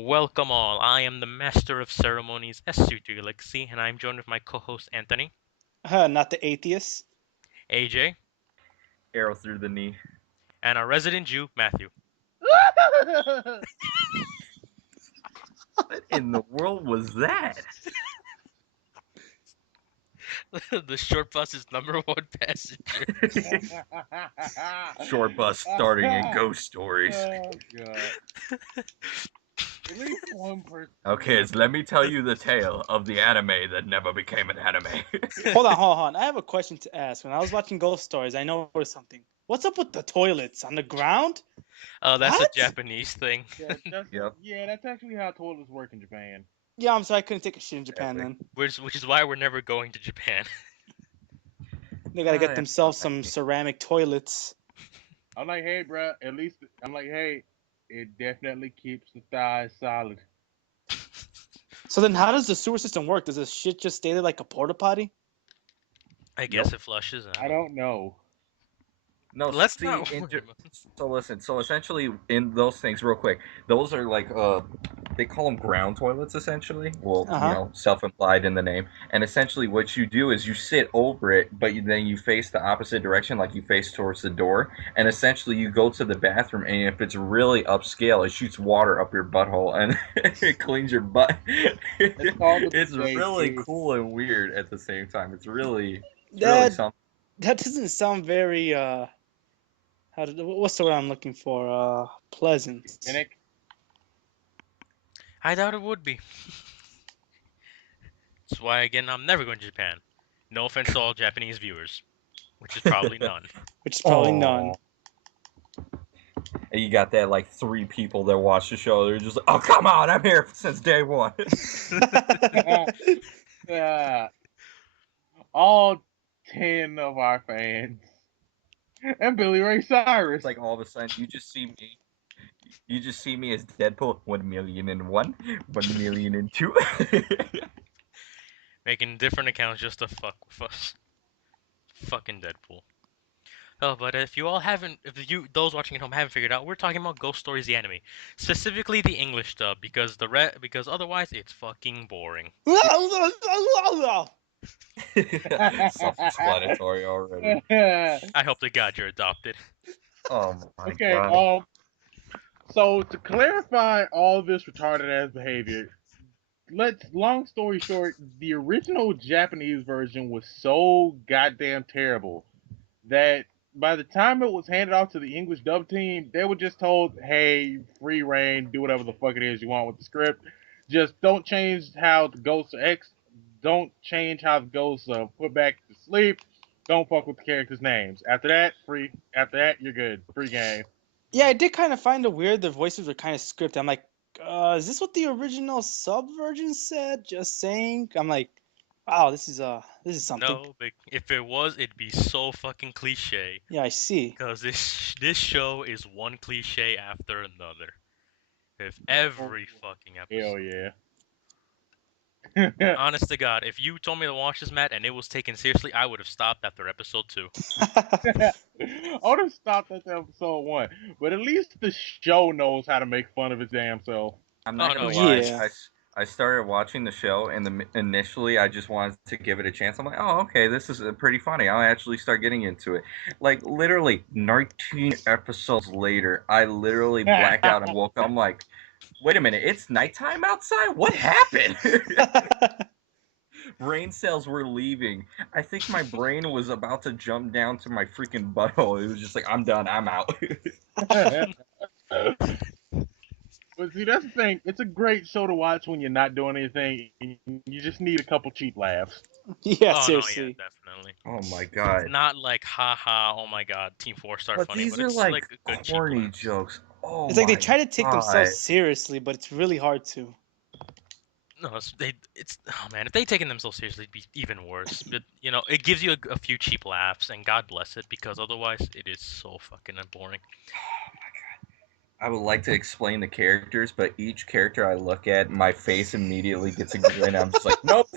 Welcome all. I am the Master of Ceremonies, S2 Legacy, and I'm joined with my co-host Anthony, Not the atheist. AJ, Arrow through the knee. and our resident Jew, Matthew. What in the world was that? The short bus's number one passenger. Short bus starting in ghost stories. Oh god. At least one person. Okay, so let me tell you the tale of the anime that never became an anime. Hold on. I have a question to ask. When I was watching Ghost Stories, I noticed something. What's up with the toilets on the ground? Oh, that's a What? Japanese thing. Yep. That's actually how toilets work in Japan. Yeah, I'm sorry I couldn't take a shit in Japan Epic. then. which is why we're never going to Japan. They gotta get Yeah, themselves fine. some ceramic toilets. I'm like, hey, bro. At least I'm like, hey, it definitely keeps the thighs solid. So then how does the sewer system work? Does this shit just stay there like a porta potty? I guess Yep. it flushes. I don't know. No, Let's see, not worry about this. so listen. So essentially, in those things, real quick, those are like they call them ground toilets. Essentially, well, Uh-huh. self-implied in the name. And essentially, what you do is you sit over it, but then you face the opposite direction, like you face towards the door. And essentially, you go to the bathroom, and if it's really upscale, it shoots water up your butthole and it cleans your butt. It's called the It's bidet, really dude. cool and weird at the same time. It's really That something. that doesn't sound very what's the word I'm looking for? Pleasant. Cynic. I doubt it would be. That's why, again, I'm never going to Japan. No offense to all Japanese viewers, which is probably none. Which is probably Oh. none. And you got that like three people that watch the show. They're just like, "Oh, come on! I'm here since day one." Yeah. All 10 of our fans. And Billy Ray Cyrus. It's like all of a sudden you just see me. You just see me as Deadpool. 1,000,001, 1,000,002. Making different accounts just to fuck with us. Fucking Deadpool. Oh, but if you all haven't, if you those watching at home haven't figured out, we're talking about Ghost Stories the anime, specifically the English dub, because because otherwise it's fucking boring. Self-explanatory already. I hope to God you're adopted. Oh my Okay, god. so to clarify all this retarded ass behavior, long story short, the original Japanese version was so goddamn terrible that by the time it was handed off to the English dub team, they were just told, "Hey, free reign, do whatever the fuck it is you want with the script. Just don't change how the ghosts are don't change how the ghosts are put back to sleep. Don't fuck with the characters' names. After that, free. After that, you're good. Free game." Yeah, I did kind of find it weird. The voices were kind of scripted. I'm like, is this what the original sub version said? Just saying. I'm like, wow, this is something. No, but if it was, it'd be so fucking cliche. Yeah, I see. Because this show is one cliche after another. With Oh, every fucking hell episode. yeah. Honest to God, if you told me to watch this, Matt, and it was taken seriously, I would have stopped after episode 2. I would have stopped at episode 1, but at least the show knows how to make fun of its damn self. I'm Oh not no, gonna yeah, lie. Yeah. I started watching the show, and initially I just wanted to give it a chance. I'm like, oh, okay, this is pretty funny. I'll actually start getting into it. Like literally 19 episodes later, I literally blacked out and woke up. I'm like, wait a minute, it's nighttime outside. What happened? Brain cells were leaving. I think my brain was about to jump down to my freaking butthole. It was just like, I'm done. I'm out. But see, that's the thing. It's a great show to watch when you're not doing anything. And you just need a couple cheap laughs. Yeah, Oh no, yeah, seriously. definitely. Oh my It's god. not like haha, oh my god, Team 4 Star But funny, these but are it's like like a good cheap corny laughs. jokes. Oh It's like they my try to take themselves god. seriously, but it's really hard to. No, it's oh man, if they taken themselves seriously, it'd be even worse. But you know, it gives you a few cheap laughs, and God bless it, because otherwise it is so fucking boring. I would like to explain the characters, but each character I look at, my face immediately gets a grin. I'm just like, nope.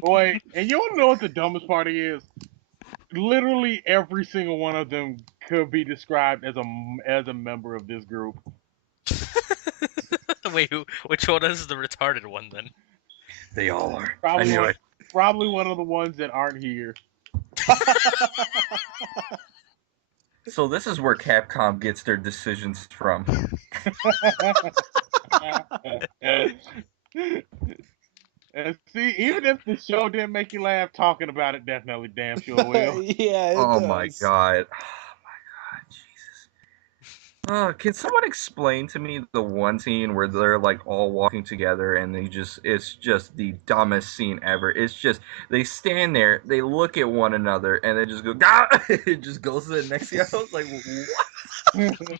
Boy, and you wanna know what the dumbest part is? Literally every single one of them could be described as a member of this group. Wait, which one is the retarded one then? They all are. I Probably knew one, it. probably one of the ones that aren't here. So this is where Capcom gets their decisions from. And see, even if the show didn't make you laugh, talking about it definitely damn sure will. Yeah, it Oh my does. god. Oh my god, Jesus. Can someone explain to me the one scene where they're like all walking together and it's just the dumbest scene ever. It's just they stand there, they look at one another, and they just go, "Gah!" It just goes to the next guy. I was like, what?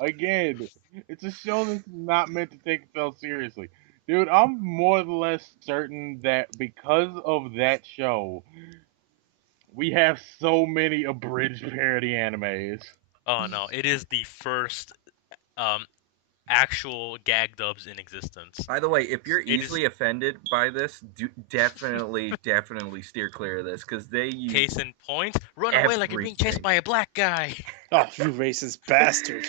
Again, it's a show that's not meant to take itself seriously. Dude, I'm more or less certain that because of that show, we have so many abridged parody animes. Oh no, it is the first um actual gag dubs in existence. By the way, if you're It is easily offended by this, definitely steer clear of this because they use case in point. Run away like you're being chased everything. by a black guy. Oh, you racist bastard.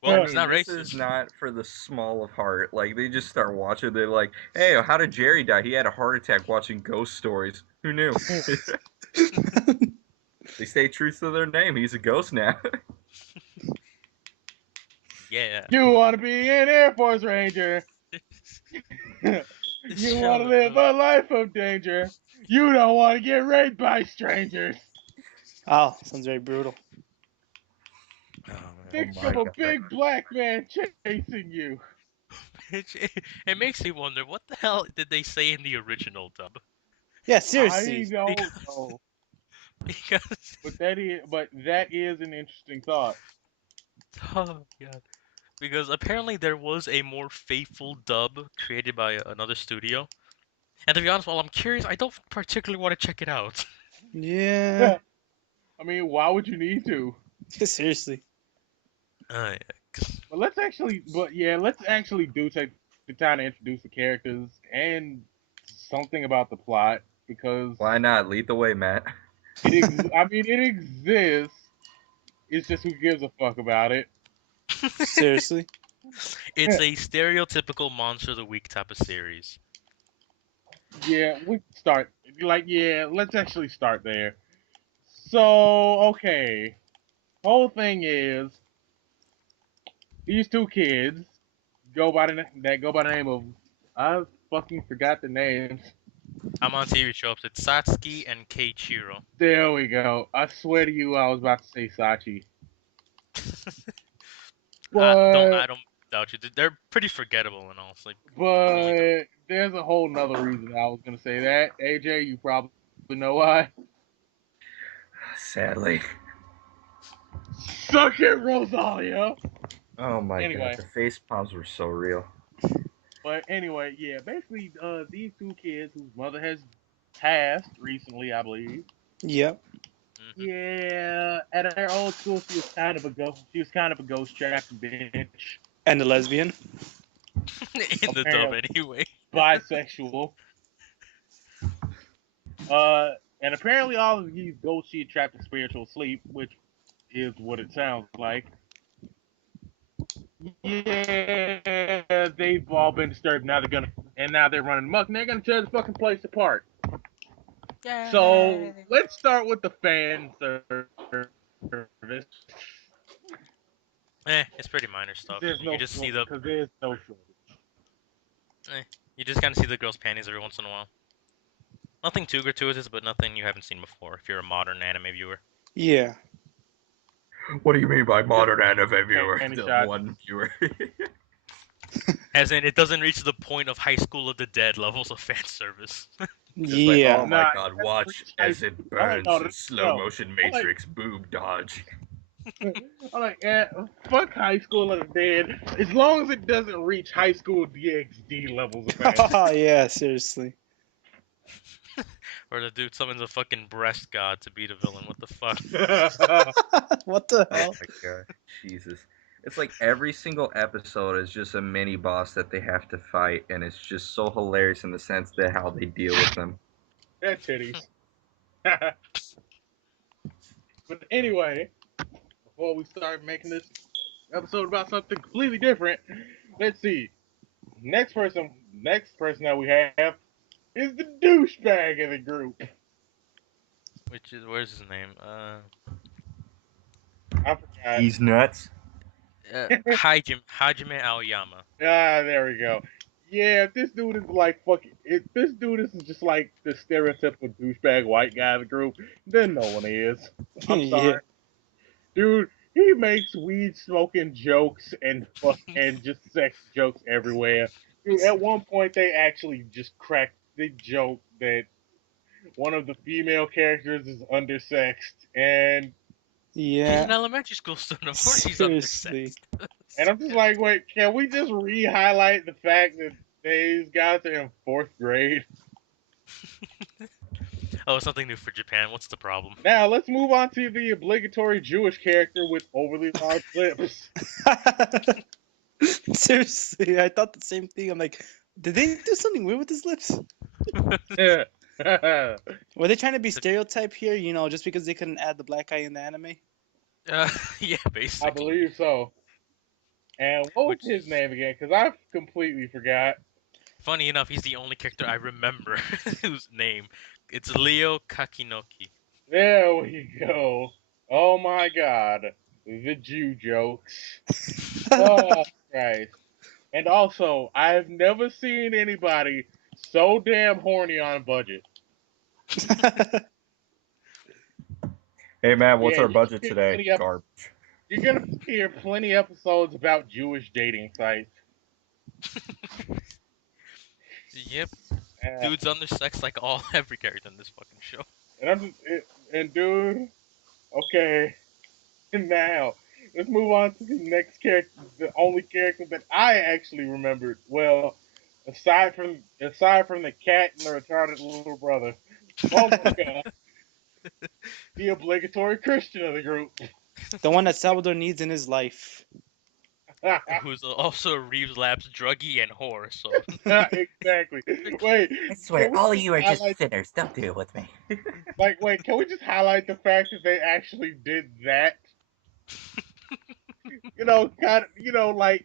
Well, I it's mean, not this is racist. not for the small of heart. Like, they just start watching. They're like, "Hey, how did Jerry die? He had a heart attack watching ghost stories. Who knew?" They stay true to their name. He's a ghost now. Yeah. You want to be an Air Force Ranger. This You show want to is live a life of danger. You don't want to get raped by strangers. Oh, sounds very brutal. Oh, man. Think my of a God. big black man chasing you. It makes me wonder what the hell did they say in the original dub? Yeah, I seriously. don't know, Because but that is an interesting thought. oh god, because apparently there was a more faithful dub created by another studio. And to be honest, while I'm curious, I don't particularly want to check it out. Yeah. I mean, why would you need to? Seriously. Yeah, 'cause- Let's actually do take the time to introduce the characters and something about the plot because Why not? Lead the way, Matt. it exists. It's just who gives a fuck about it. Seriously. it's a stereotypical monster of the week type of series. Yeah, we start let's actually start there. So, okay. Whole thing is these two kids go by the name of I fucking forgot the names. I'm on TV tropes. It's Satsuki and Keiichiro. There we go. I swear to you I was about to say Sachi. But I don't doubt you. They're pretty forgettable and all. It's like really don't. but there's a whole nother reason I was gonna say that. AJ, you probably know why. Sadly. Suck it, Rosalia. Oh my Anyway. god, the face palms were so real. But anyway, yeah, basically, these two kids whose mother has passed recently, I believe. Yep. Mhm. Yeah, at her old school, she was kind of a ghost. She was kind of a ghost trapped bitch. And the lesbian. In the dub, Apparently anyway. bisexual. Uh, and apparently all of these ghosts she had trapped in spiritual sleep, which is what it sounds like. Yeah, they've all been disturbed. Now they're running amok, and they're gonna tear the fucking place apart. So let's start with the fan service. It's pretty minor stuff. There's You no just see short the, because there's no shortage. you just kind of see the girl's panties every once in a while. Nothing too gratuitous, but nothing you haven't seen before. If you're a modern anime viewer, Yeah. What do you mean by modern anime viewer? Panty The shots. one viewer. as in it doesn't reach the point of High School of the Dead levels of fan service. Just like, Yeah. oh my Nah, god, it doesn't watch reach as high it school. burns No, in slow motion I'm like, matrix boob dodge. I'm like, fuck High School of the Dead. As long as it doesn't reach High School DxD levels of fantasy. Oh, yeah, seriously. Or the dude summons a fucking breast god to beat a villain. What the fuck? What the Oh hell? my god, Jesus. It's like every single episode is just a mini boss that they have to fight, and it's just so hilarious in the sense that how they deal with them. Yeah, titties. But anyway, before we start making this episode about something completely different, let's see. Next person that we have is the douchebag of the group. Which is where's his name? I forgot. He's nuts. Hajime Aoyama. There we go. Yeah, if this dude is like fucking, if this dude is just like the stereotypical douchebag white guy of the group, then no one is. I'm Yeah. sorry, dude. He makes weed smoking jokes and and just sex jokes everywhere. Dude, at one point they actually just cracked the joke that one of the female characters is undersexed, and He's Yeah. an elementary school student. Of course, he's Seriously. undersexed. I'm just like, wait, can we just re-highlight the fact that these guys are in fourth grade? Oh, it's nothing new for Japan. What's the problem? Now let's move on to the obligatory Jewish character with overly large lips. Seriously, I thought the same thing. I'm like, did they do something weird with his lips? I Were they trying to be stereotype here? You know, just because they couldn't add the black guy in the anime? Yeah, basically. believe so. And what was Which his is name again? Because I completely forgot. funny enough. He's the only character I remember whose name. It's Leo Kakinoki. There we go. Oh my god. The Jew jokes. Oh, Christ. And also, I've never seen anybody so damn horny on a budget. Hey man, what's Yeah, our budget today? Garbage. you're gonna hear plenty episodes about Jewish dating sites. Yep, Uh, dude's undersexed like all every character in this fucking show. and I'm just, and dude, okay, now let's move on to the next character, the only character that I actually remembered. Well, aside from the cat and the retarded little brother, Momoka, the obligatory Christian of the group. The one that Salvador needs in his life. Who's also a Reeves Labs druggie and whore. So Exactly. Wait, I can swear, we all of just you are just highlight? sinners. Don't deal with me. Wait, can we just highlight the fact that they actually did that? Kind of, like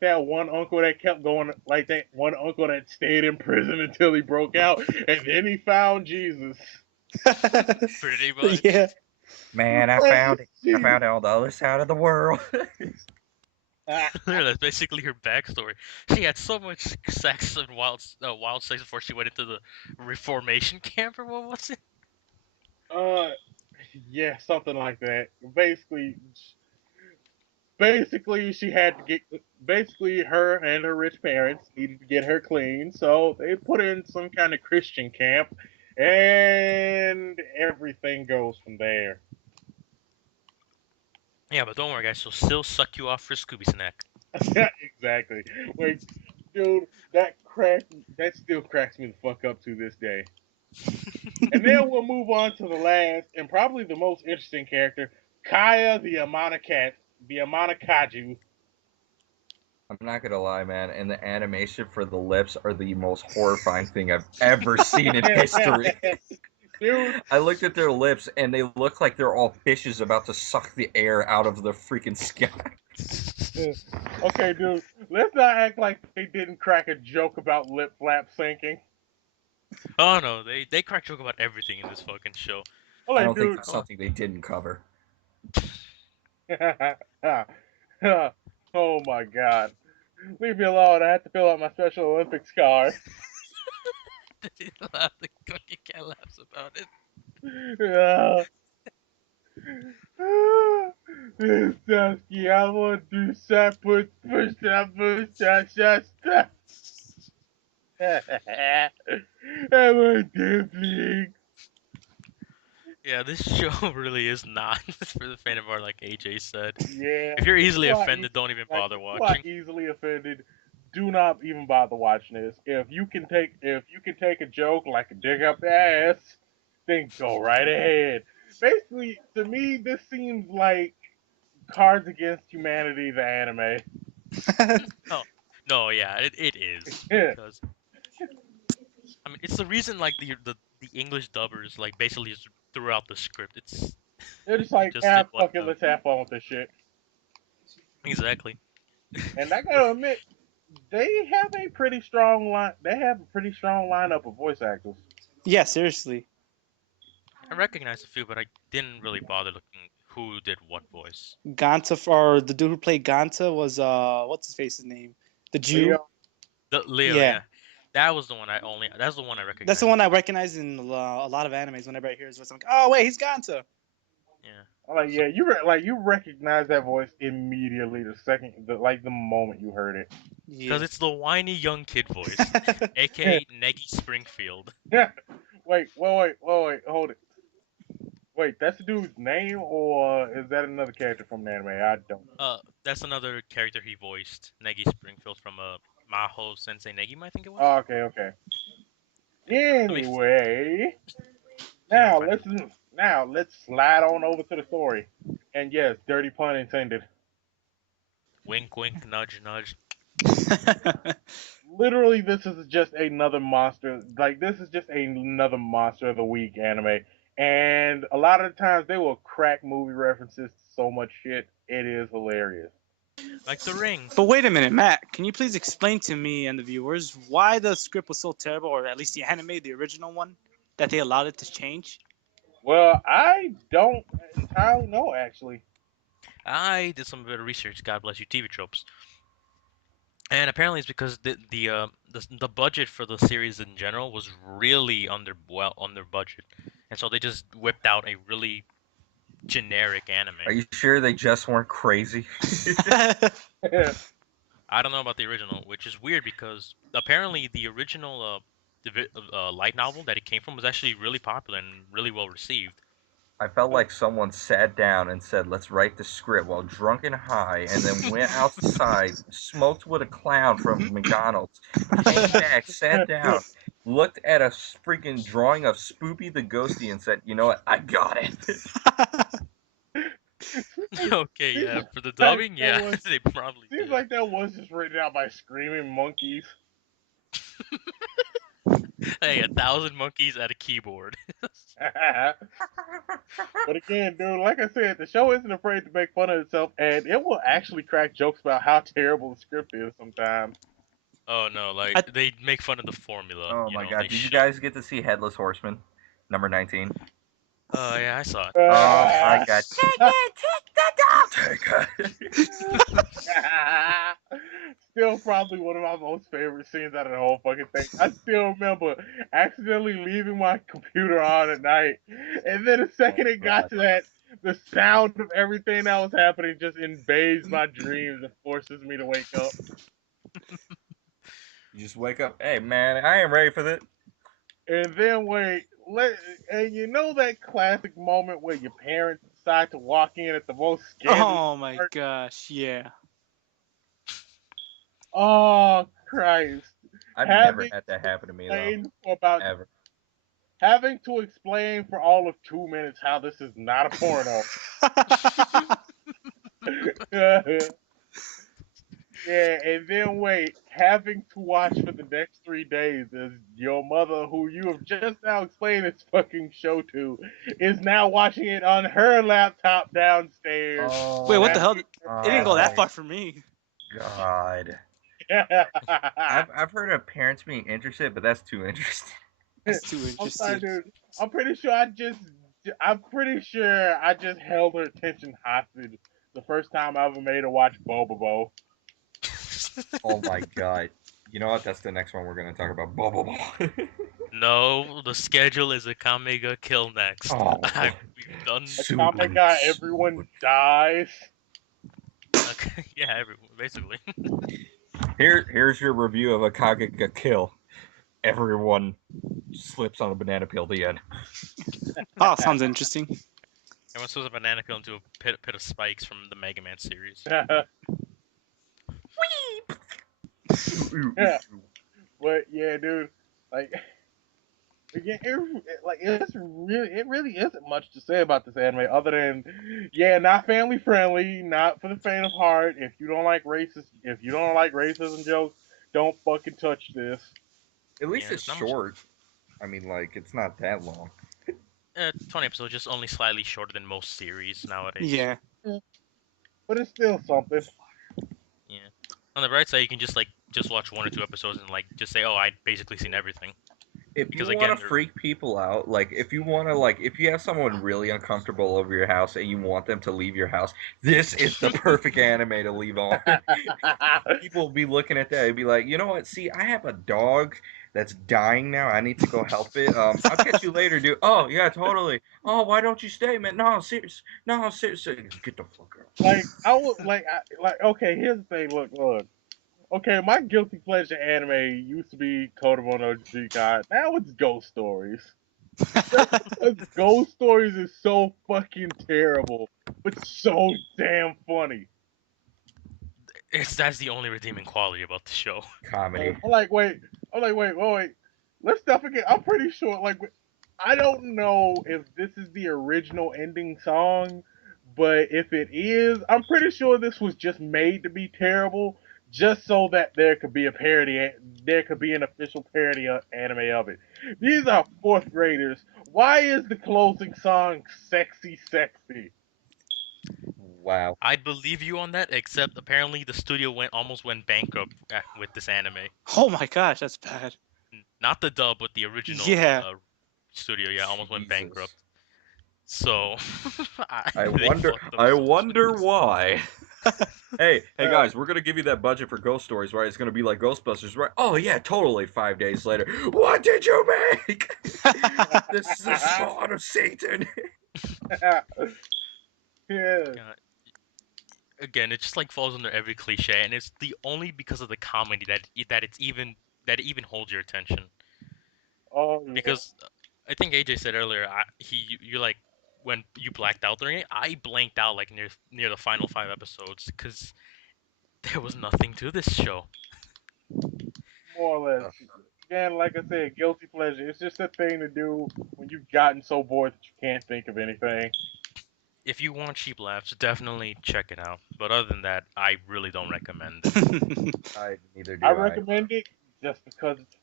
that one uncle that kept going, like that one uncle that stayed in prison until he broke out, and then he found Jesus. pretty much. Yeah. Man, I found it. I found it on the other side of the world. That's basically her backstory. She had so much sex and wild sex before she went into the reformation camp, or what was it? uh, yeah, something like that. Basically, she had to get. Basically, her and her rich parents needed to get her clean, so they put her in some kind of Christian camp, and everything goes from there. Yeah, but don't worry, guys. She'll still suck you off for a Scooby snack. Exactly. Wait, dude, that still cracks me the fuck up to this day. And then we'll move on to the last and probably the most interesting character, Kaya the Amanakaju. I'm not gonna lie, man, and the animation for the lips are the most horrifying thing I've ever seen in history. Dude, I looked at their lips and they look like they're all fishes about to suck the air out of the freaking sky. okay, dude, let's not act like they didn't crack a joke about lip flap sinking. Oh no, they crack joke about everything in this fucking show. I'm I like, don't think dude, that's something they didn't cover. oh my god. Leave me alone. I have to fill out my Special Olympics card. You can't laugh about it. Zostawiało dusza podpuszcza puszcza siostra. I'm a dumpling. Yeah, this show really is not for the faint of heart, like AJ said. Yeah. If you're easily Why offended, don't even like, bother if you are watching. easily offended, do not even bother watching this. If you can take a joke like a dig up the ass, then go right ahead. Basically, to me, this seems like Cards Against Humanity, the anime. No, no, yeah, it is because I mean it's the reason like the English dubbers like basically just threw out the script. It's They're just they like, just did what fuck it, let's have fun with this shit. exactly. And I gotta admit, they have a pretty strong line. They have a pretty strong lineup of voice actors. Yeah, seriously. I recognized a few, but I didn't really bother looking who did what voice. Ganta or the dude who played Ganta was what's his face's name? The Jew. Leo, The Leo, Yeah. yeah, that was the one That's the one I That's the recognized one the I most. recognize in a lot of animes. Whenever I hear his voice, I'm like, oh wait, he's Ganta. Yeah. I'm like, So yeah, you recognize that voice immediately the moment you heard it. Yeah. because it's the whiny young kid voice, aka Neggy Springfield. Yeah. Wait, hold it. Wait, that's the dude's name, or is that another character from the anime? I don't. That's another character he voiced, Neggy Springfield from Maho Sensei Negima, I think it was. Oh, okay. Yeah. Let me Anyway, see if I can now find let's it. now let's slide on over to the story. And yes, dirty pun intended. Wink, wink, nudge, nudge. Literally, this is just another monster. Like this is just another monster of the week anime. And a lot of the times they will crack movie references to so much shit. It is hilarious. Like the ring. But wait a minute, Matt. Can you please explain to me and the viewers why the script was so terrible, or at least the anime, the original one, that they allowed it to change? Well, I don't entirely know actually. I did some bit of research. God bless you, TV tropes. And apparently, it's because the budget for the series in general was really under budget, and so they just whipped out a really generic Are anime. you sure they just weren't crazy? I don't know about the original, which is weird because apparently the original light novel that it came from was actually really popular and really well received. I felt like someone sat down and said, "Let's write the script" while drunk and high, and then went outside, smoked with a clown from McDonald's, came back, sat down, looked at a freaking drawing of Spoopy the Ghosty, and said, "You know what? I got it." Okay, seems yeah, for the like dubbing, that yeah, was they probably seems did. like that was just written out by screaming monkeys. Hey, 1,000 monkeys at a keyboard. But again, dude, like I said, the show isn't afraid to make fun of itself, and it will actually crack jokes about how terrible the script is sometimes. Oh no, like I, they make fun of the formula, Oh you my know, god! they Did you show. guys get to see Headless Horseman, number 19? Oh yeah, I saw it. Oh my Ah. god! Take it! Still probably one of my most favorite scenes out of the whole fucking thing. I still remember accidentally leaving my computer on at night, and then the Oh second it got god! to that, the sound of everything that was happening just invades my dreams and forces me to wake up. You just wake up. Hey man, I ain't ready for this. And then and you know that classic moment where your parents decide to walk in at the most scandalous oh my part? gosh, yeah. Oh Christ. I've never Having had that to happen to me though, explain for about ever. having to explain for all of 2 minutes how this is not a porno. Yeah, and then having to watch for the next 3 days as your mother, who you have just now explained this fucking show to, is now watching it on her laptop downstairs. Wait, what Oh the hell? my It didn't go that god. far for me. God. I'm I've heard of parents being interested, but that's too interesting. That's too sorry, interesting. dude. I'm pretty sure I just held her attention hostage the first time I ever made her watch Bobobo. Oh my god. You know what? That's the next one we're gonna talk about. Blah blah blah. No, the schedule is a Kamega kill next. Oh, We've done. A comic soon, guy, everyone soon. dies. Okay, yeah, basically. Here's your review of a Kageka kill. Everyone slips on a banana peel. The end. Oh, sounds interesting. Everyone throws a banana peel into a pit of spikes from the Mega Man series. Yeah, but yeah, dude, like again, it really isn't much to say about this anime other than yeah, not family friendly, not for the faint of heart. If you don't like racism jokes, don't fucking touch this. At least Yeah, it's there's not much. short. I mean, like it's not that long. 20 episodes, just only slightly shorter than most series nowadays. Yeah. But it's still something. Yeah. On the bright side, you can just just watch 1 or 2 episodes and like just say, "Oh, I basically seen everything." If you Because want again, to freak people out, like if you want to, like if you have someone really uncomfortable over your house and you want them to leave your house, this is the perfect anime to leave on. People will be looking at that and be like, you know what? See, I have a dog that's dying now. I need to go help it. I'll catch you later, dude. Oh yeah, totally. Oh, why don't you stay, man? No, serious. No, seriously. Get the fuck out. Like I would like okay. Here's the thing. Look. Okay, my guilty pleasure anime used to be Kodomo no Jikai. Now it's Ghost Stories. Just because Ghost Stories is so fucking terrible, but so damn funny. that's the only redeeming quality about the show. Comedy. I'm like, wait. I'm like, wait. Let's not forget. I'm pretty sure. Like, I don't know if this is the original ending song, but if it is, I'm pretty sure this was just made to be terrible, just so that there could be a parody. There could be an official parody anime of it. These are fourth graders. Why is the closing song "Sexy Sexy"? Wow. I'd believe you on that, except apparently the studio almost went bankrupt with this anime. Oh my gosh, that's bad. Not the dub, but the original Yeah. studio. Yeah, almost went Jesus. bankrupt. So I they wonder. fucked I themselves with wonder this. why. Hey Uh, guys, we're gonna give you that budget for Ghost Stories, right? It's gonna be like Ghostbusters, right? Oh yeah, totally. 5 days later, what did you make? This is the sword of Satan. yeah. Yeah, again, it just like falls under every cliche, and it's the only because of the comedy that it even holds your attention. Oh yeah. Because I think AJ said earlier, you like when you blacked out during it. I blanked out like near the final 5 episodes because there was nothing to this show. More or less. Ugh, Again, like I said, guilty pleasure. It's just a thing to do when you've gotten so bored that you can't think of anything. If you want cheap laughs, definitely check it out. But other than that, I really don't recommend it. neither I do I. recommend it just because it's.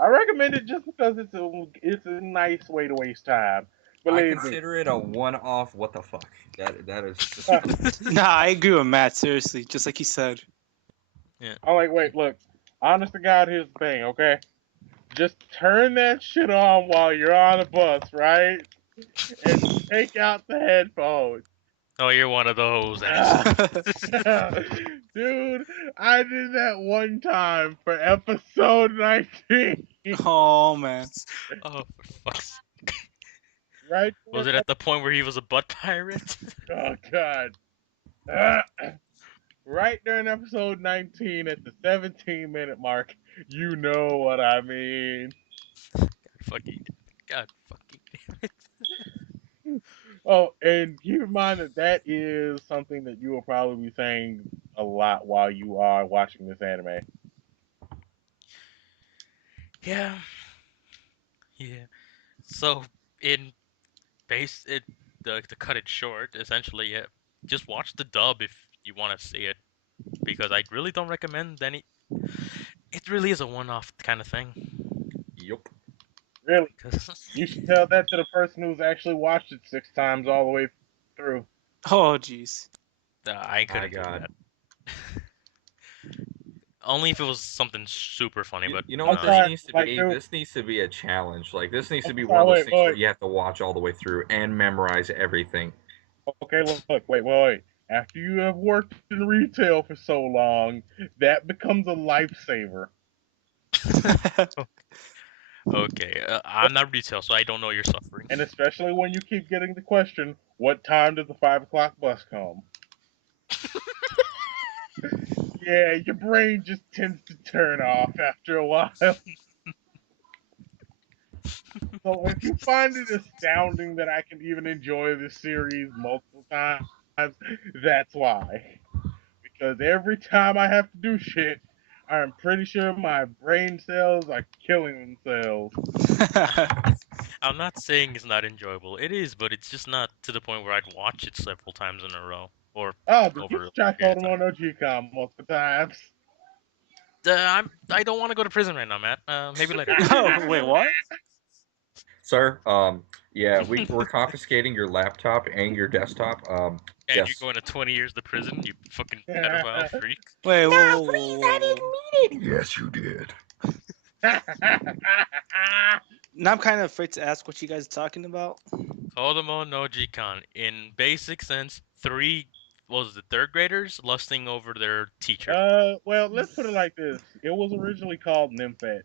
I recommend it just because it's a nice way to waste time. I Believe me. consider it a one-off. What the fuck? That is just. Nah, I agree with Matt. Seriously, just like he said. Yeah. I'm like, wait, look. Honest to God, here's the thing, okay? Just turn that shit on while you're on the bus, right? And take out the headphones. Oh, you're one of those Ah. assholes. Dude, I did that one time for episode 19. Oh man. Oh, for fuck's Right Was there. it at the point where he was a butt pirate? Oh, God. Ah. Right during episode 19 at the 17-minute mark. You know what I mean. fucking God fucking damn it. Oh, and keep in mind that that is something that you will probably be saying a lot while you are watching this anime. Yeah, yeah. So in base it to cut it short, essentially, yeah, just watch the dub if you want to see it because I really don't recommend any. It really is a one-off kind of thing. Yup. Really. Because You should tell that to the person who's actually watched it 6 times all the way through. Oh jeez. I My couldn't do God. that. Only if it was something super funny, but You know I'm what this no. sorry, needs to like, be? dude. This needs to be a challenge. Like this needs to I'm be one sorry, of those things where wait. you have to watch all the way through and memorize everything. Okay, look, wait. After you have worked in retail for so long, that becomes a lifesaver. Okay, I'm not retail, so I don't know your suffering. And especially when you keep getting the question, what time does the 5 o'clock bus come? Yeah, your brain just tends to turn off after a while. So if you find it astounding that I can even enjoy this series multiple times, that's why. Because every time I have to do shit, I'm pretty sure my brain cells are killing themselves. I'm not saying it's not enjoyable. It is, but it's just not to the point where I'd watch it several times in a row or Oh, but you over a should try period of Kodomo time. no Gcom multiple times. I don't want to go to prison right now, Matt. Maybe later. Oh wait, what? Sir, yeah, we're confiscating your laptop and your desktop. And Yes. you're going to 20 years to prison, you fucking pedophile freak. Wait, whoa, whoa, whoa, whoa. Yes, you did. Now I'm kind of afraid to ask what you guys are talking about. Kodomo no Jikan. In basic sense, what was the third graders lusting over their teacher. Well, let's put it like this. It was originally called Nymphet.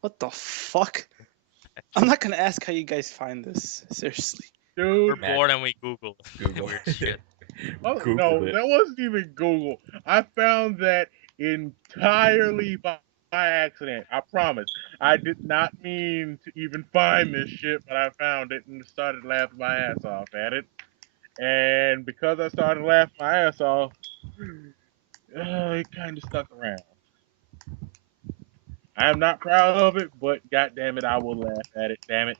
What the fuck? I'm not gonna ask how you guys find this. Seriously. We're Dude, bored and we Google Google weird shit. oh, Googled no, it. that wasn't even Google. I found that entirely by accident. I promise. I did not mean to even find this shit, but I found it and started laughing my ass off at it. And because I started laughing my ass off, it kind of stuck around. I am not proud of it, but god damn it, I will laugh at it. Damn it.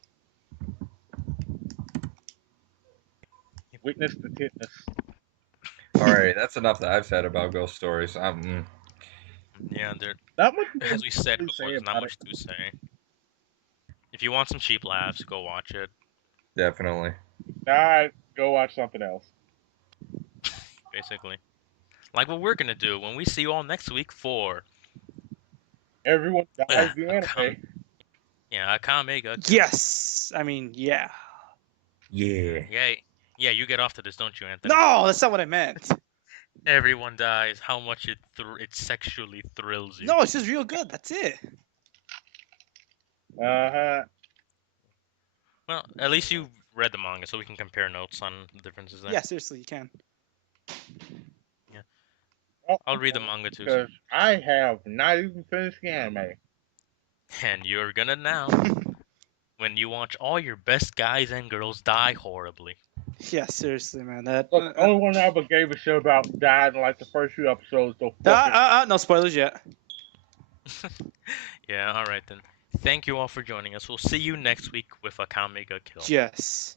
Witness the titness. Alright, that's enough that I've said about ghost stories. Yeah, there. Not much more As we said to before, say there's not about it. much to say. If you want some cheap laughs, go watch it. Definitely. Alright, go watch something else. Basically, like what we're gonna do when we see you all next week for Everyone dies the a anime. Akame ga Kill. Yes. I mean, yeah. Yeah. Yeah, you get off to this, don't you, Anthony? No, that's not what I meant. Everyone dies. How much it sexually thrills you. No, it's just real good. That's it. Uh-huh. Well, at least you read the manga, so we can compare notes on the differences there. Yeah, seriously, you can. I'll read the manga too. Because I have not even finished the anime. And you're gonna now when you watch all your best guys and girls die horribly. Yeah, seriously, man. That. Look, the only one I ever gave a shit about died in like the first few episodes, so fuck it. No spoilers yet. Yeah, alright then. Thank you all for joining us. We'll see you next week with Akame ga Kill. Yes.